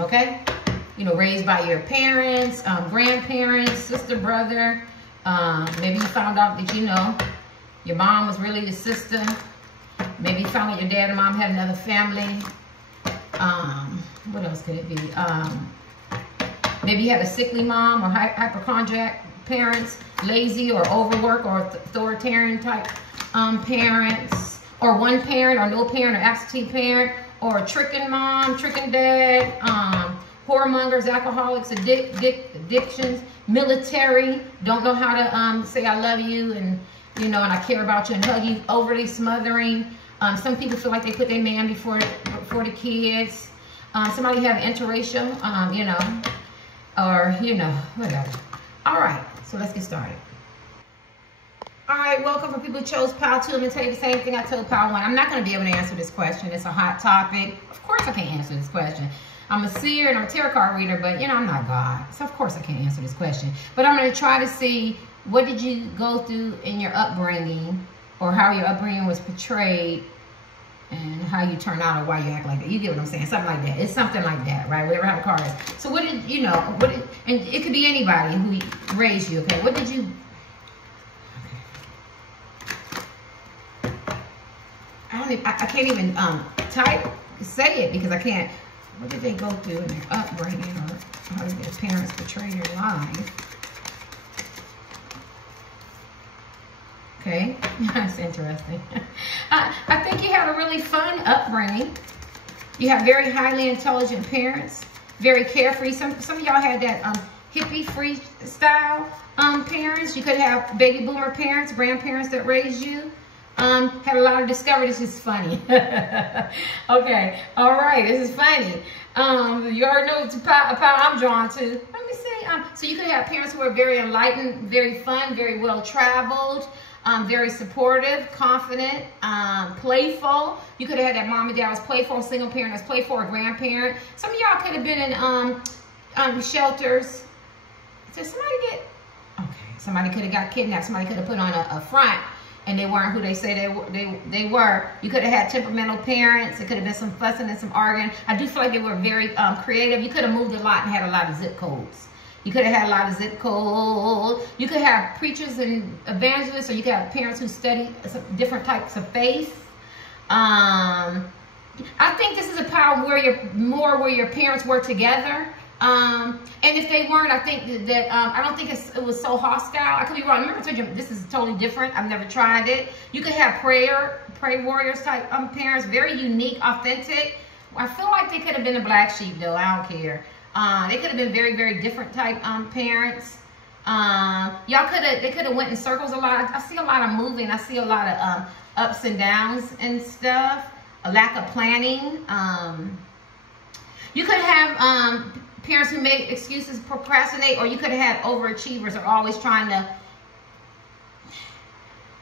person, okay? You know, raised by your parents, grandparents, sister, brother. Maybe you found out that, you know, your mom was really your sister. Maybe you found out your dad and mom had another family. What else could it be? Maybe you had a sickly mom or hypochondriac parents, lazy or overwork or authoritarian type parents, or one parent or no parent or absentee parent, or a tricking mom, tricking dad, whoremongers, alcoholics, addictions, military, don't know how to say I love you and, you know, and I care about you and hug you, overly smothering. Some people feel like they put their man before the kids. Somebody have interracial, you know, or, you know, whatever. All right, so let's get started. All right, welcome for people who chose Pile 2. I'm going to tell you the same thing I told Pile 1. I'm not going to be able to answer this question. It's a hot topic. Of course I can't answer this question. I'm a seer and I'm a tarot card reader, but, you know, I'm not God. So, of course, I can't answer this question. But I'm going to try to see what did you go through in your upbringing, or how your upbringing was portrayed, and how you turn out or why you act like that. You get what I'm saying? Something like that. It's something like that, right? Whatever how the card is. So what did, you know, and it could be anybody who raised you, okay? What did you... I can't even say it because I can't. What did they go through in their upbringing, or how did their parents portray their life? Okay, that's interesting. I think you had a really fun upbringing. You have very highly intelligent parents, very carefree. Some of y'all had that hippie freestyle parents. You could have baby boomer parents, grandparents that raised you. Had a lot of discovery. This is funny. Okay, all right, this is funny. You already know what pile I'm drawn to. Let me see. So you could have parents who are very enlightened, very fun, very well traveled, very supportive, confident, playful. You could have had that mom and dad was playful, a single parent was playful, or grandparent. Some of y'all could have been in shelters. Did somebody get? Okay, somebody could have got kidnapped. Somebody could have put on a front, and they weren't who they say they were. You could have had temperamental parents. It could have been some fussing and some arguing. I do feel like they were very creative. You could have moved a lot and had a lot of zip codes. You could have had a lot of zip codes. You could have preachers and evangelists, or you could have parents who study some different types of faith. I think this is a power where where your parents were together. And if they weren't, I think that I don't think it was so hostile. I could be wrong. Remember I told you this is totally different. I've never tried it. You could have pray warriors type parents, very unique, authentic. I feel like they could have been a black sheep though. I don't care. They could have been very, very different type parents. They could have went in circles a lot. I see a lot of moving. I see a lot of ups and downs and stuff. A lack of planning. You could have parents who make excuses, procrastinate, or you could have had overachievers or always trying to,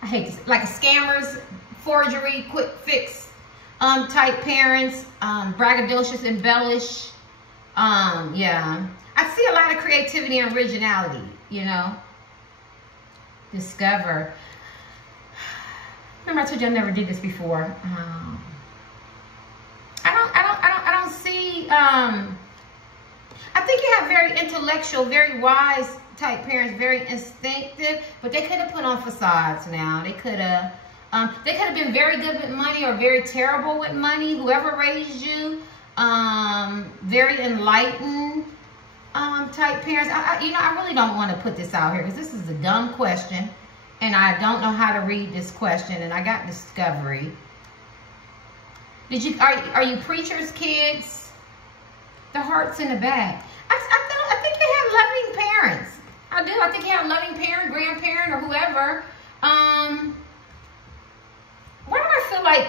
I hate this, like scammers, forgery, quick fix type parents, braggadocious, embellish. Yeah. I see a lot of creativity and originality, you know. Discover. Remember I told you I never did this before. I don't see, I think you have very intellectual, very wise type parents, very instinctive, but they could have put on facades now. They could have been very good with money or very terrible with money, whoever raised you. Very enlightened type parents. I really don't want to put this out here because this is a dumb question and I don't know how to read this question, and I got discovery. Are you preachers' kids? The heart's in the back. I think you have loving parents. I do. I think you have a loving parent, grandparent, or whoever. Why do I feel like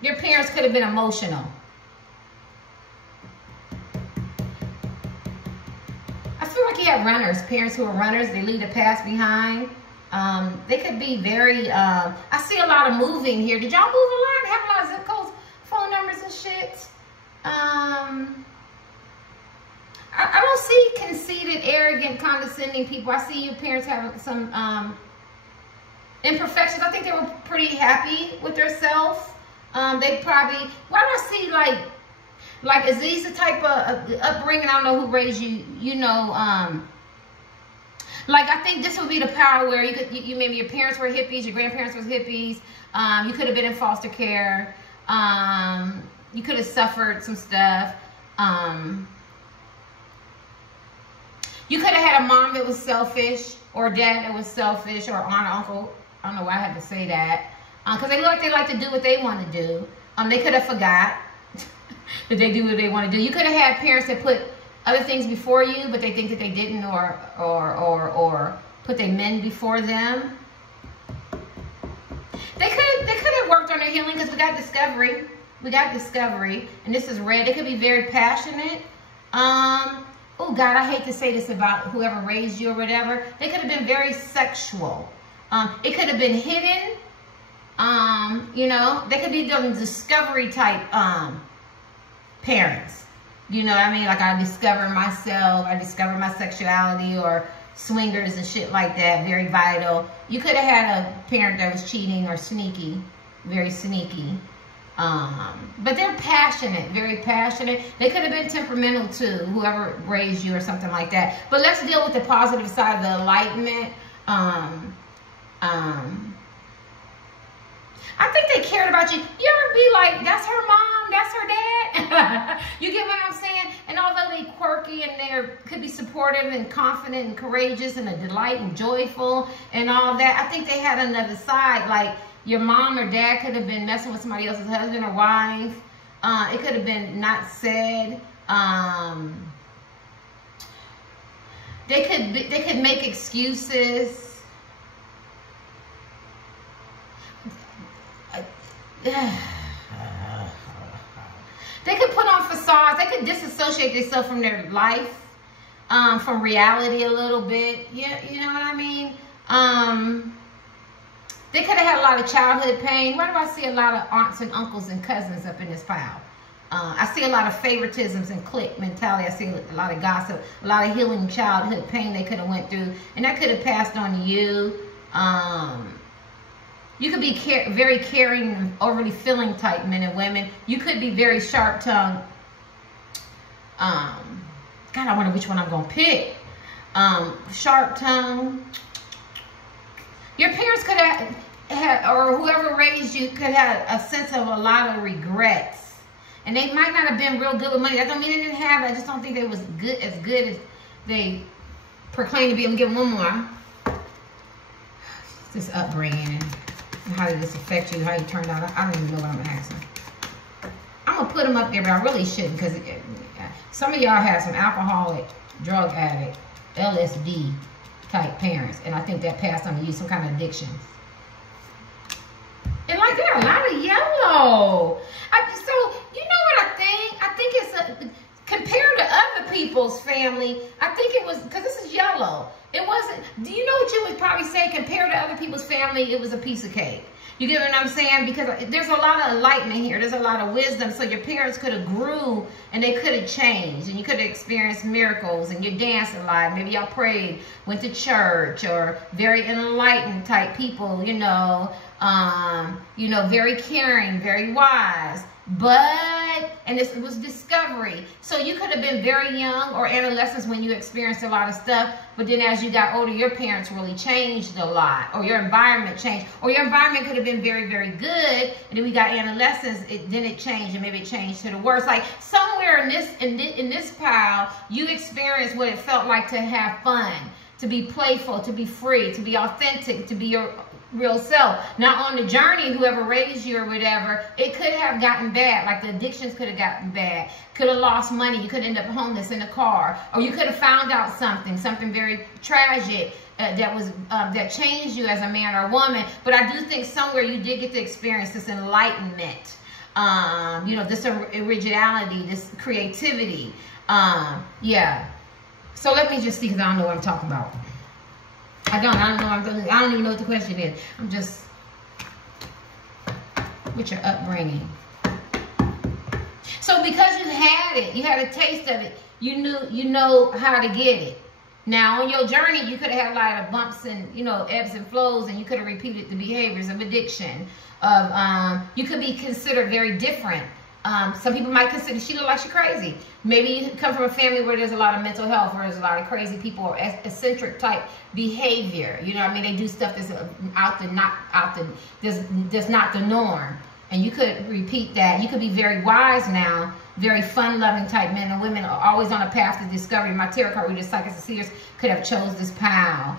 your parents could have been emotional? I feel like you have runners, parents who are runners. They leave the past behind. They could be very, I see a lot of moving here. Did y'all move a lot? Have a lot of zip codes, phone numbers and shit? I don't see conceited, arrogant, condescending people. I see your parents having some imperfections. I think they were pretty happy with themselves. They probably, why do I see Like, is these the type of upbringing? I don't know who raised you, you know, like, I think this would be the power where you maybe your parents were hippies, your grandparents were hippies, you could have been in foster care, you could have suffered some stuff, you could have had a mom that was selfish, or a dad that was selfish, or aunt or uncle. I don't know why I had to say that, because they look like they like to do what they want to do. They could have forgot that they do what they want to do. You could have had parents that put other things before you, but they think that they didn't, or put their men before them. They could have worked on their healing, because we got discovery. We got discovery, and this is red. They could be very passionate. Oh God, I hate to say this about whoever raised you or whatever. They could have been very sexual. It could have been hidden. You know, they could be them discovery type parents. You know what I mean? Like, I discover myself, I discover my sexuality, or swingers and shit like that, very vital. You could have had a parent that was cheating or sneaky, very sneaky. But they're passionate, very passionate. They could have been temperamental too, whoever raised you or something like that. But let's deal with the positive side, the enlightenment. I think they cared about you. You ever be like, that's her mom, that's her dad? You get what I'm saying? And although they quirky and they could be supportive and confident and courageous and a delight and joyful and all that, I think they had another side. Like, your mom or dad could have been messing with somebody else's husband or wife. It could have been not said. They could make excuses. They could put on facades. They could disassociate themselves from their life, from reality a little bit. Yeah, you know what I mean? They could have had a lot of childhood pain. Why do I see a lot of aunts and uncles and cousins up in this pile? I see a lot of favoritisms and clique mentality. I see a lot of gossip, a lot of healing childhood pain they could have went through, and that could have passed on to you. You could be very caring and overly feeling type men and women. You could be very sharp-tongued. God, I wonder which one I'm going to pick. Sharp-tongued. Your parents could have had, or whoever raised you could have a sense of a lot of regrets. And they might not have been real good with money. That don't mean they didn't have it. I just don't think they was as good as they proclaimed to be. I'm going to give one more. This upbringing. How did this affect you? How you turned out? I don't even know what I'm asking. I'm going to put them up there, but I really shouldn't, because some of y'all have some alcoholic, drug addict, LSD type parents, and I think that passed on to you, some kind of addictions. And like, there are a lot of yellow. So, you know what I think? I think it's compared to other people's family, I think it was, because this is yellow. It wasn't, do you know what you would probably say? Compared to other people's family, it was a piece of cake. You get what I'm saying? Because there's a lot of enlightenment here. There's a lot of wisdom. So your parents could have grew and they could have changed. And you could have experienced miracles, and you danced a lot. Maybe y'all prayed, went to church, or very enlightened type people, you know, very caring, very wise. But, and this was discovery. So you could have been very young or adolescents when you experienced a lot of stuff, but then as you got older, your parents really changed a lot, or your environment changed, or your environment could have been very, very good, and then we got adolescents, then it changed, and maybe it changed to the worst. Like, somewhere in this pile, you experienced what it felt like to have fun, to be playful, to be free, to be authentic, to be your real self. Now, on the journey, whoever raised you or whatever, it could have gotten bad. Like, the addictions could have gotten bad. Could have lost money. You could end up homeless in a car, or you could have found out something very tragic that changed you as a man or a woman. But I do think somewhere you did get to experience this enlightenment. This originality, this creativity. Yeah. So let me just see, because I don't know what I'm talking about. I don't know what I'm doing. I don't even know what the question is. I'm just, with your upbringing. So because you had it, you had a taste of it, you know how to get it. Now, on your journey, you could have had a lot of bumps and, ebbs and flows, and you could have repeated the behaviors of addiction. You could be considered very different Some people might consider she look like she's crazy. Maybe you come from a family where there's a lot of mental health, where there's a lot of crazy people or eccentric type behavior. You know what I mean? They do stuff that's that's not the norm. And you could repeat that. You could be very wise now, very fun-loving type men and women are always on a path to discovery. My tarot card readers, psychics, and seers could have chose this pile.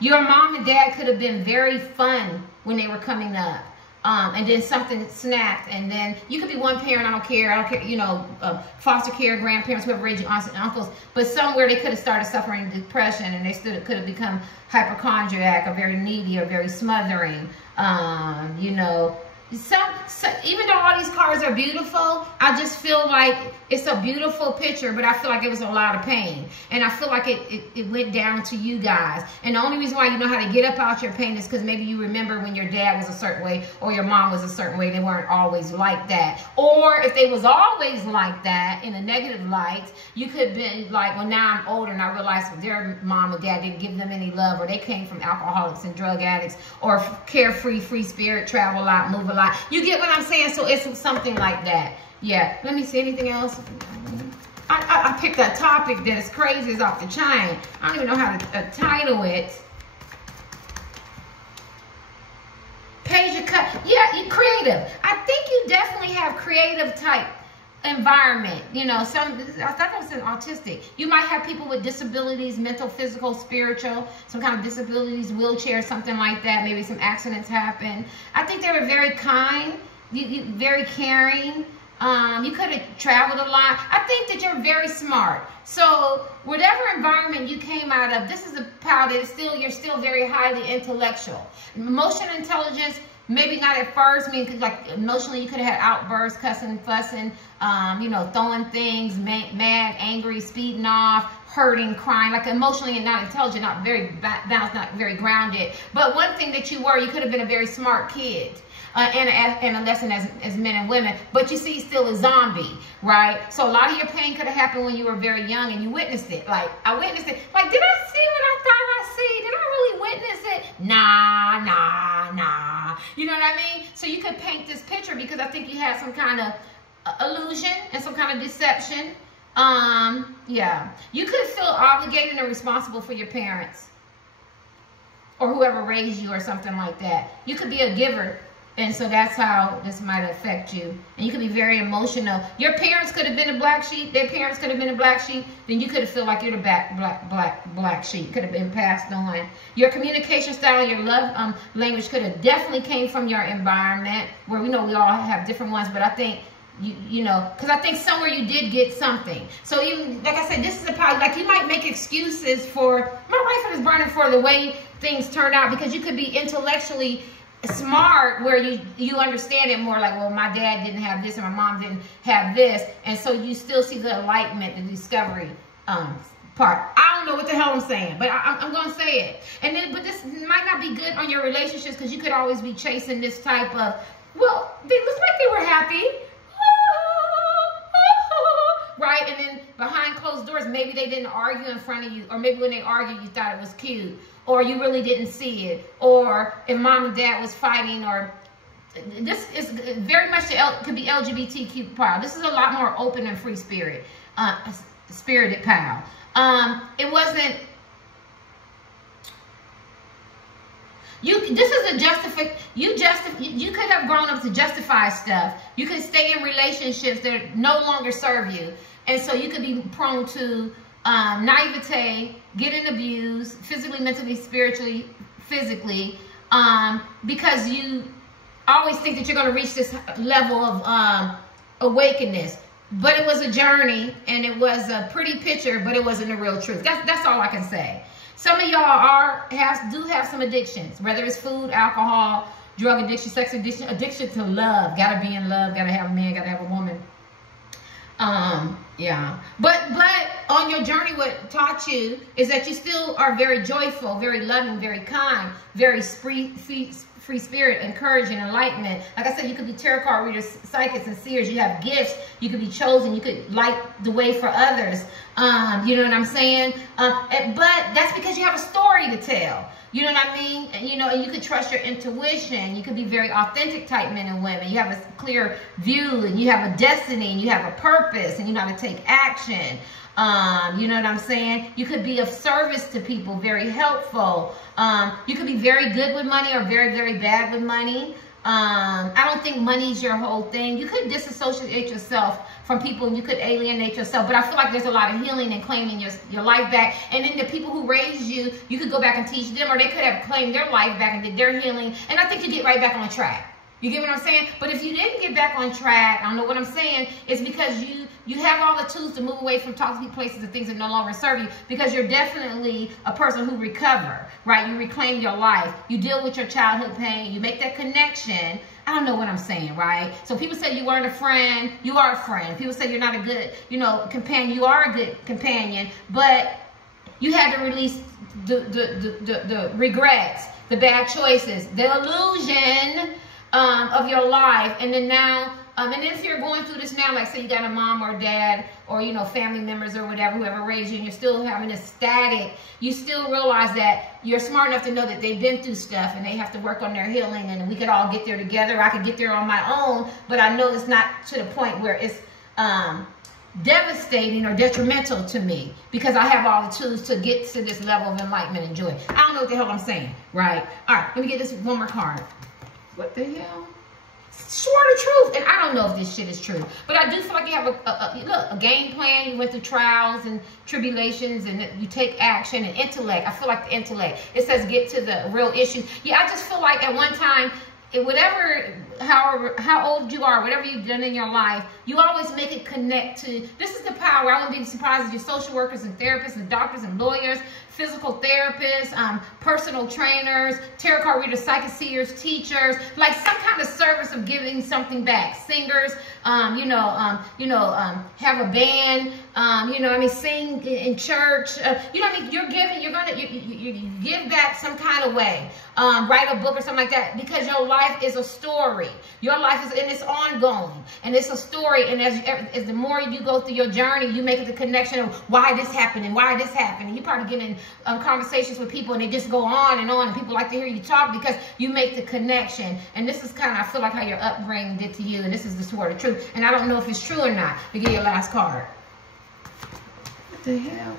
Your mom and dad could have been very fun when they were coming up. And then something snapped, and then you could be one parent, I don't care, you know, foster care, grandparents, whoever raised you, aunts and uncles, but somewhere they could have started suffering depression, and they could have become hypochondriac, or very needy, or very smothering, you know. Even though all these cards are beautiful, I just feel like it's a beautiful picture, but I feel like it was a lot of pain. And I feel like it went down to you guys. And the only reason why you know how to get up out your pain is because maybe you remember when your dad was a certain way or your mom was a certain way. They weren't always like that. Or if they was always like that in a negative light, you could be like, well, now I'm older and I realize their mom and dad didn't give them any love, or they came from alcoholics and drug addicts, or carefree, free spirit, travel a lot, move a lot. You get what I'm saying? So it's something like that. Yeah. Let me see anything else. I picked a topic that is crazy, is off the chain. I don't even know how to title it. Page of cut. Yeah, you're creative. I think you definitely have creative type environment. You know, I thought that was an autistic. You might have people with disabilities, mental, physical, spiritual, some kind of disabilities, wheelchair, something like that. Maybe some accidents happen. I think they were very kind, very caring. You could have traveled a lot. I think that you're very smart. So whatever environment you came out of, this is a power that you're still very highly intellectual. Emotional intelligence, maybe not at first. I mean, cause like emotionally, you could have had outbursts, cussing, fussing, you know, throwing things, mad, angry, speeding off, hurting, crying, like emotionally and not intelligent, not very balanced, not very grounded. But one thing that you could have been a very smart kid. And a lesson as men and women, but you see still a zombie, right? So a lot of your pain could have happened when you were very young and you witnessed it. Like, I witnessed it. Like, did I see what I thought I see? Did I really witness it? Nah. You know what I mean? So you could paint this picture because I think you had some kind of illusion and some kind of deception. Yeah. You could feel obligated and responsible for your parents or whoever raised you or something like that. You could be a giver. And so that's how this might affect you. And you could be very emotional. Your parents could have been a black sheep. Their parents could have been a black sheep. Then you could have felt like you're the black sheep. Could have been passed on. Your communication style, your love language could have definitely came from your environment, where we know we all have different ones. But I think, you know, because I think somewhere you did get something. So you, like I said, this is a part, like you might make excuses for, my rifle is burning for the way things turned out, because you could be intellectually smart where you understand it more, like, well, my dad didn't have this and my mom didn't have this, and so you still see the enlightenment, the discovery part. I don't know what the hell I'm saying, but I'm gonna say it. And then, but this might not be good on your relationships, because you could always be chasing this type of, well, they look like they were happy, right? And then behind closed doors, maybe they didn't argue in front of you, or maybe when they argued, you thought it was cute, or you really didn't see it, or if mom and dad was fighting, or this is very much could be LGBTQ power. This is a lot more open and free spirit, spirited power. It wasn't. This is a you could have grown up to justify stuff. You could stay in relationships that no longer serve you, and so you could be prone to naivete, getting abused, physically, mentally, spiritually, physically, because you always think that you're going to reach this level of awakeness. But it was a journey, and it was a pretty picture, but it wasn't the real truth. That's all I can say. Some of y'all do have some addictions, whether it's food, alcohol, drug addiction, sex addiction, addiction to love. Gotta be in love, gotta have a man, gotta have a woman. Yeah. But on your journey, what taught you is that you still are very joyful, very loving, very kind, very free free spirit, encouraging, enlightenment. Like I said, you could be tarot card readers, psychics, and seers. You have gifts. You could be chosen. You could light the way for others. You know what I'm saying? But that's because you have a story to tell. You know what I mean? And, you know, and you could trust your intuition. You could be very authentic type men and women. You have a clear view, and you have a destiny, and you have a purpose, and you know how to take action. You know what I'm saying? You could be of service to people, very helpful. You could be very good with money or very, very bad with money. I don't think money's your whole thing. You could disassociate yourself from people, and you could alienate yourself, but I feel like there's a lot of healing and claiming your life back. And then the people who raised you, you could go back and teach them, or they could have claimed their life back and did their healing, and I think you get right back on track. You get what I'm saying? But if you didn't get back on track, I don't know what I'm saying, it's because you have all the tools to move away from toxic places and things that no longer serve you, because you're definitely a person who recover, right? You reclaim your life. You deal with your childhood pain. You make that connection. I don't know what I'm saying, right? So people say you weren't a friend. You are a friend. People say you're not a good, you know, companion. You are a good companion, but you had to release the regrets, the bad choices, the illusion of your life. And then now, and if you're going through this now, like say you got a mom or dad or, you know, family members or whatever, whoever raised you, and you're still having this static, you still realize that you're smart enough to know that they've been through stuff and they have to work on their healing, and we could all get there together. I could get there on my own, but I know it's not to the point where it's devastating or detrimental to me, because I have all the tools to get to this level of enlightenment and joy. I don't know what the hell I'm saying, right? All right, let me get this one more card. What the hell? Swear the truth. And I don't know if this shit is true, but I do feel like you have a game plan. You went through trials and tribulations, and you take action and intellect. I feel like the intellect. It says get to the real issues. Yeah, I just feel like at one time, how old you are, whatever you've done in your life, you always make it connect to, this is the power. I wouldn't be surprised if you're social workers and therapists and doctors and lawyers, physical therapists, personal trainers, tarot card readers, psychic seers, teachers, like some kind of service of giving something back. Singers, have a band, sing in church. You're giving, you give back some kind of way. Write a book or something like that, because your life is a story. Your life is, and it's ongoing, and it's a story. And as the more you go through your journey, you make the connection of why this happened and why this happened. And you probably get in conversations with people, and they just go on, and people like to hear you talk because you make the connection. And this is kind of, I feel like, how your upbringing did to you. And this is the sword of truth. And I don't know if it's true or not. We get your last card. What the hell?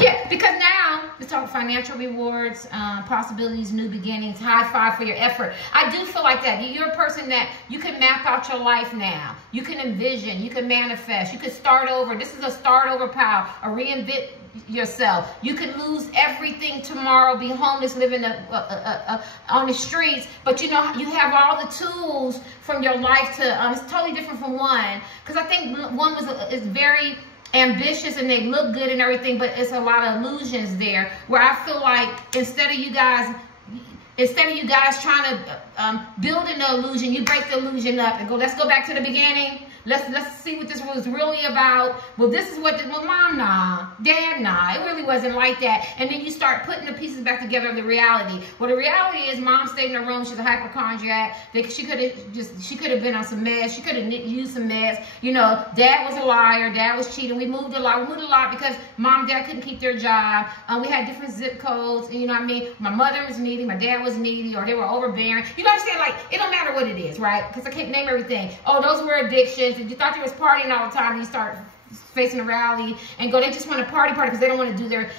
Yeah, because now we're talking financial rewards, possibilities, new beginnings, high five for your effort. I do feel like that. You're a person that you can map out your life now. You can envision, you can manifest, you can start over. This is a start over power, a reinvent yourself. You could lose everything tomorrow, be homeless, living on the streets, but you know, you have all the tools from your life to, it's totally different from one, because I think one is very ambitious and they look good and everything, but it's a lot of illusions there, where I feel like instead of you guys trying to build an illusion, you break the illusion up and go, let's go back to the beginning. Let's see what this was really about. Well, this is what, mom, nah, dad, nah, it really wasn't like that. And then you start putting the pieces back together of the reality. Well, the reality is mom stayed in her room. She's a hypochondriac. She could have been on some meds. She could have used some meds. You know, dad was a liar. Dad was cheating. We moved a lot. We moved a lot because mom and dad couldn't keep their job. We had different zip codes. You know what I mean? My mother was needy. My dad was needy, or they were overbearing. You know what I'm saying? Like, it don't matter what it is, right? Because I can't name everything. Oh, those were addictions. You thought you was partying all the time, and you start facing the reality and go, they just want to party because they don't want to do their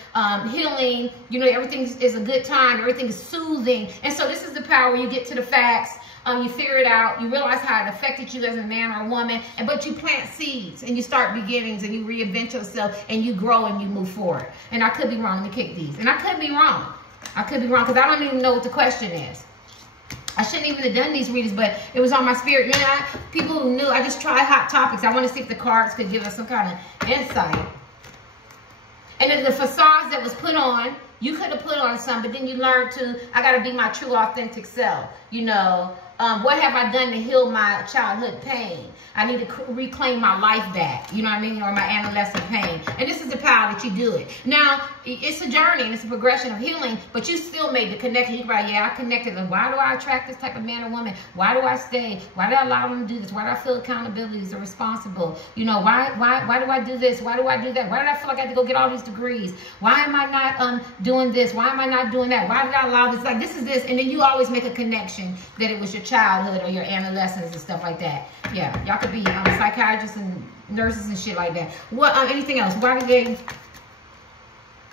healing. You know, everything is a good time. Everything is soothing. And so this is the power where you get to the facts. You figure it out. You realize how it affected you as a man or a woman. But you plant seeds and you start beginnings and you reinvent yourself and you grow and you move forward. And I could be wrong. Let me kick these. And I could be wrong. I could be wrong because I don't even know what the question is. I shouldn't even have done these readings, but it was on my spirit. You know, people who knew, I just tried hot topics. I want to see if the cards could give us some kind of insight. And then the facades that was put on, you could have put on some, but then you learned to, I got to be my true authentic self. You know, what have I done to heal my childhood pain? I need to reclaim my life back, you know what I mean, or my adolescent pain. And this is the power that you do it. Now, it's a journey and it's a progression of healing, but you still made the connection. You're right, yeah, I connected. Like, why do I attract this type of man or woman? Why do I stay? Why do I allow them to do this? Why do I feel accountabilities are responsible? You know, why do I do this? Why do I do that? Why did I feel like I had to go get all these degrees? Why am I not doing this? Why am I not doing that? Why did I allow this? Like, this is this. And then you always make a connection that it was your childhood or your adolescence and stuff like that. Yeah, y'all could be psychiatrists and nurses and shit like that. What? Anything else? Why do they?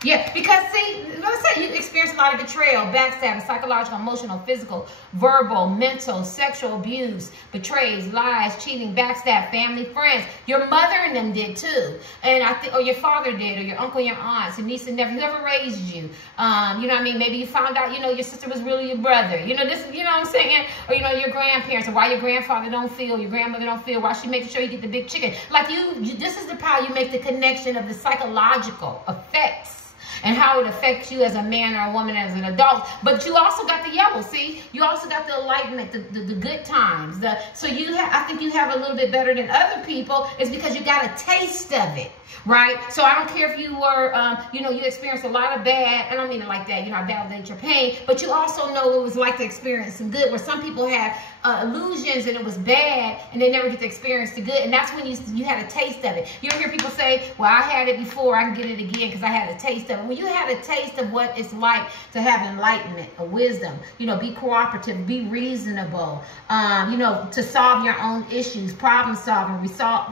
Yeah, because see, let's say you experience a lot of betrayal, backstabbing, psychological, emotional, physical, verbal, mental, sexual abuse, betrays, lies, cheating, backstab, family, friends. Your mother and them did too. And I think, or your father did, or your uncle, your aunts, your niece and nephew, whoever raised you. You know what I mean? Maybe you found out, you know, your sister was really your brother. You know, this, you know what I'm saying? Or, you know, your grandparents, or why your grandfather don't feel, your grandmother don't feel, why she making sure you get the big chicken. Like this is the power. You make the connection of the psychological effects and how it affects you as a man or a woman, as an adult. But you also got the yellow, see? You also got the enlightenment, the good times. So I think you have a little bit better than other people. It's because you got a taste of it, right? So I don't care if you were, you know, you experienced a lot of bad. I don't mean it like that, you know, I validate your pain. But you also know what it was like to experience some good, where some people have illusions and it was bad and they never get to experience the good. And that's when you had a taste of it. You hear people say, well, I had it before, I can get it again because I had a taste of it. When you had a taste of what it's like to have enlightenment, a wisdom, you know, be cooperative, be reasonable, you know, to solve your own issues, problem solving,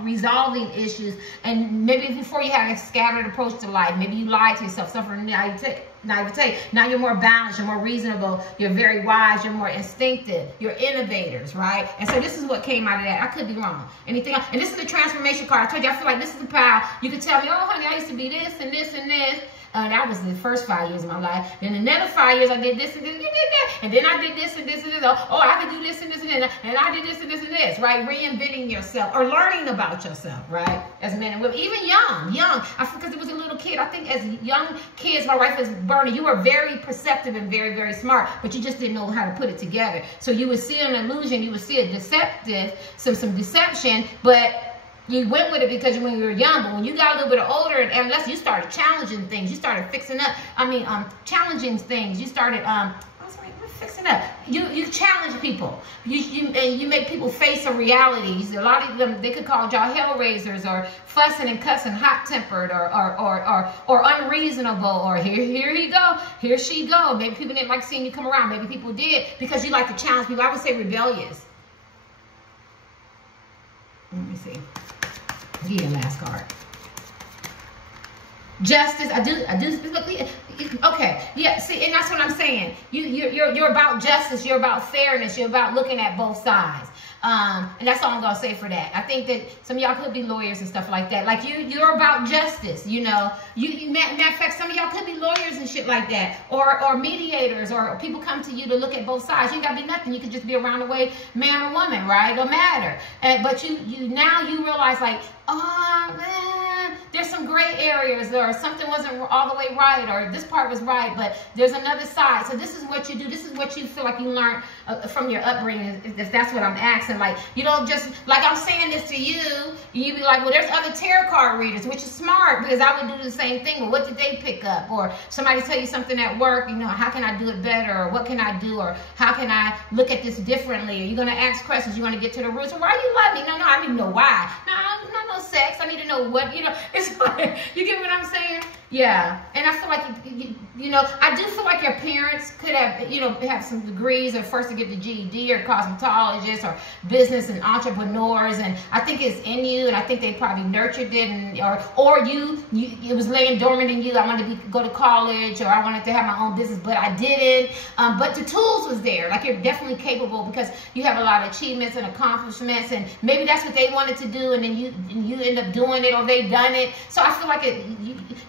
resolving issues. And maybe before you had a scattered approach to life, maybe you lied to yourself, suffering naivete. Now you're more balanced, you're more reasonable, you're very wise, you're more instinctive, you're innovators, right? And so this is what came out of that. I could be wrong. Anything else? And this is the transformation card. I told you, I feel like this is the power. You could tell me, oh, honey, I used to be this and this and this. That was the first 5 years of my life. Then another 5 years, I did this and this and that. And then I did this and this and this. Oh, I could do this and this and that. And I did this and this and this, right? Reinventing yourself or learning about yourself, right? As men and women, even young. Because it was a little kid. I think as young kids, my wife was Bernie, you were very perceptive and very, very smart, but you just didn't know how to put it together. So you would see an illusion, you would see a deceptive, some deception, but you went with it because when you were young. But when you got a little bit older and unless you started challenging things, you started fixing up. Challenging things. You started fixing up. You challenge people. You make people face a reality. A lot of them, they could call y'all hell raisers or fussing and cussing, hot tempered or unreasonable, or here he go, here she go. Maybe people didn't like seeing you come around. Maybe people did because you like to challenge people. I would say rebellious. Let me see. Yeah, last card. Justice. I do. Look, okay. Yeah. See, and that's what I'm saying. You're about justice. You're about fairness. You're about looking at both sides. And that's all I'm gonna say for that. I think that some of y'all could be lawyers and stuff like that. Like you're about justice. You know. Matter of fact, some of y'all could be lawyers and shit like that, or mediators, or people come to you to look at both sides. You ain't gotta be nothing. You could just be a roundaway man or woman, right? Don't matter. But now you realize, like, oh man, there's some gray areas, or something wasn't all the way right, or this part was right, but there's another side. So this is what you do. This is what you feel like you learned from your upbringing, if that's what I'm asking. Like, you don't just, like I'm saying this to you, you be like, well, there's other tarot card readers, which is smart, because I would do the same thing. Well, what did they pick up? Or somebody tell you something at work, you know, how can I do it better? Or what can I do? Or how can I look at this differently? Are you going to ask questions? You want to get to the roots? Or why do you love me? No, I need to know why. No sex. I need to know what, you know. It's like, you get what I'm saying? Yeah. And I feel like, you know, I do feel like your parents could have, you know, have some degrees, or first to get the GED, or cosmetologists, or business and entrepreneurs. And I think it's in you, and I think they probably nurtured it, and or it was laying dormant in you. I wanted to go to college, or I wanted to have my own business, but I didn't. But the tools was there. Like, you're definitely capable because you have a lot of achievements and accomplishments, and maybe that's what they wanted to do, and then you end up doing it, or they've done it. So I feel like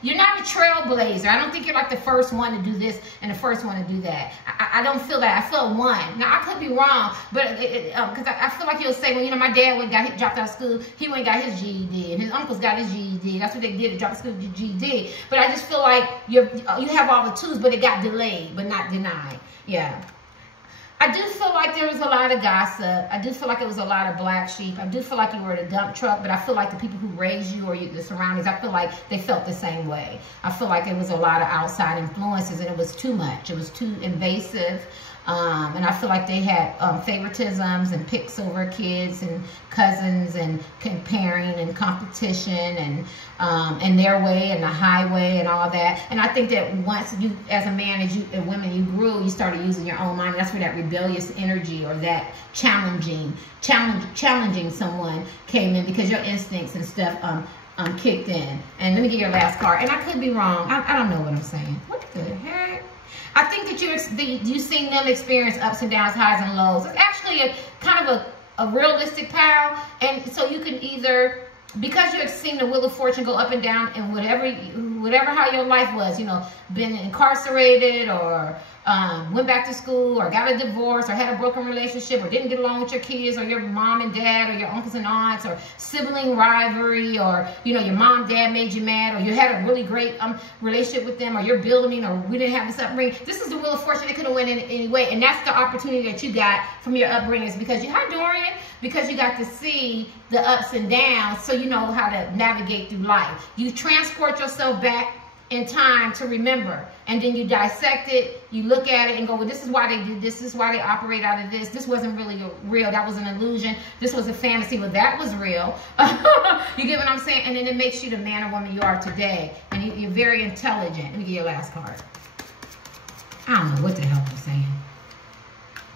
you're not a trailblazer. I don't think you're like the first one to do this and the first one to do that. I don't feel that. I feel one. Now, I could be wrong, but because I feel like you'll say, well, you know, my dad dropped out of school. He went and got his GED, and his uncles got his GED. That's what they did. They dropped out of school, GED. But I just feel like you have all the tools, but it got delayed, but not denied. Yeah. I do feel like there was a lot of gossip. I do feel like it was a lot of black sheep. I do feel like you were in a dump truck, but I feel like the people who raised you or the surroundings, I feel like they felt the same way. I feel like it was a lot of outside influences, and it was too much. It was too invasive. And I feel like they had favoritisms and picks over kids and cousins and comparing and competition and their way and the highway and all that. And I think that once you, as a man, as women, you grew, you started using your own mind. That's where that rebellious energy or that challenging someone came in, because your instincts and stuff kicked in. And let me get your last card. And I could be wrong. I don't know what I'm saying. What the heck? I think that you've seen them experience ups and downs, highs and lows. It's actually a kind of a realistic pal. And so you can either, because you've seen the wheel of fortune go up and down and whatever how your life was, you know, been incarcerated or went back to school or got a divorce or had a broken relationship or didn't get along with your kids or your mom and dad or your uncles and aunts or sibling rivalry, or, you know, your mom, dad made you mad, or you had a really great relationship with them, or you're building, or we didn't have this upbringing. This is the wheel of fortune. It could have went in any way. And that's the opportunity that you got from your upbringing, is because hi Dorian, because you got to see the ups and downs, so you know how to navigate through life. You transport yourself back in time to remember, and then you dissect it, you look at it and go, well, this is why they did this, this is why they operate out of this wasn't really real, that was an illusion, this was a fantasy, well, that was real. You get what I'm saying? And then it makes you the man or woman you are today, and you're very intelligent. Let me get your last card. I don't know what the hell I'm saying.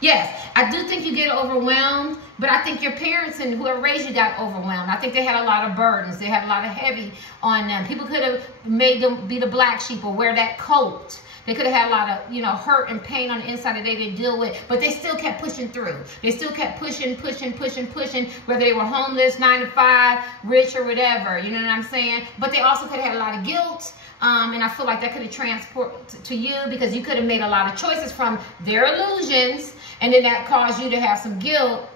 Yes, I do think you get overwhelmed, but I think your parents and whoever raised you got overwhelmed. I think they had a lot of burdens. They had a lot of heavy on them. People could have made them be the black sheep or wear that coat. They could have had a lot of, you know, hurt and pain on the inside that they didn't deal with, but they still kept pushing through. They still kept pushing, whether they were homeless, 9 to 5, rich or whatever, you know what I'm saying? But they also could have had a lot of guilt. And I feel like that could have transported to you, because you could have made a lot of choices from their illusions, and then that caused you to have some guilt.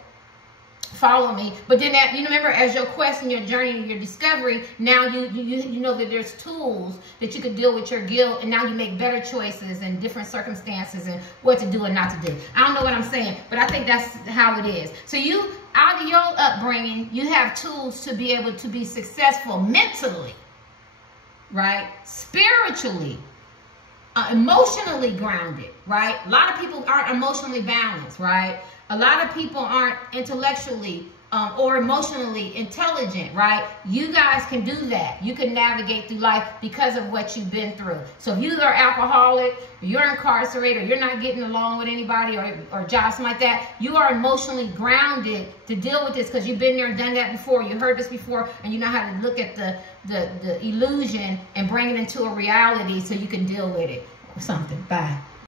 Follow me. But then that, you remember, as your quest and your journey and your discovery, now you know that there's tools that you could deal with your guilt, and now you make better choices in different circumstances and what to do and not to do. I don't know what I'm saying, but I think that's how it is. So you, out of your upbringing, you have tools to be able to be successful mentally, right? Spiritually, emotionally grounded, right? A lot of people aren't emotionally balanced, right? A lot of people aren't intellectually or emotionally intelligent, right? You guys can do that. You can navigate through life because of what you've been through. So if you are alcoholic, you're incarcerated, or you're not getting along with anybody or job, something like that, you are emotionally grounded to deal with this, because you've been there and done that before. You heard this before, and you know how to look at the illusion and bring it into a reality so you can deal with it or something. Bye.